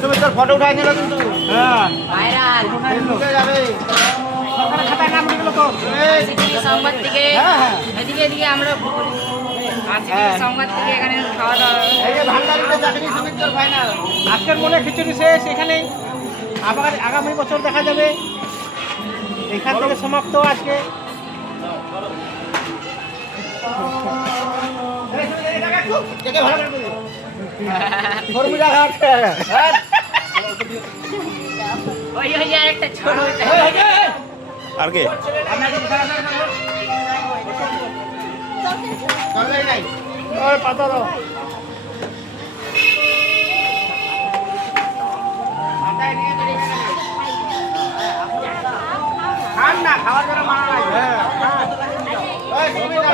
সুমিতর photo উঠাই নিল কিন্তু হ্যাঁ ভাইরাল ফেসবুকে যাবে সরকারের খাতায় নাম লিখলো তো আশিটি সংবাদ থেকে এদিকে এদিকে আমরা আশিটি সংবাদ থেকে এখানে খাওয়া দাওয়া এই যে ভান্ডারিতে চাকরি সুমিতর ফাইনাল আজকের মনে খিচুড়ি শেষ এখানেই আবার আগামী বছর দেখা যাবে এখান থেকে সমাপ্ত আজকে এটাকে ভালো করে দিও ফর্মুলা ঘাট ওই ওই আরেকটা ছোট আর কে চলবে নাই ওই পাতা দাও মাথায় নিয়ে চলে খান না খাওয়ার জন্য মানা নাই ওই সুমিত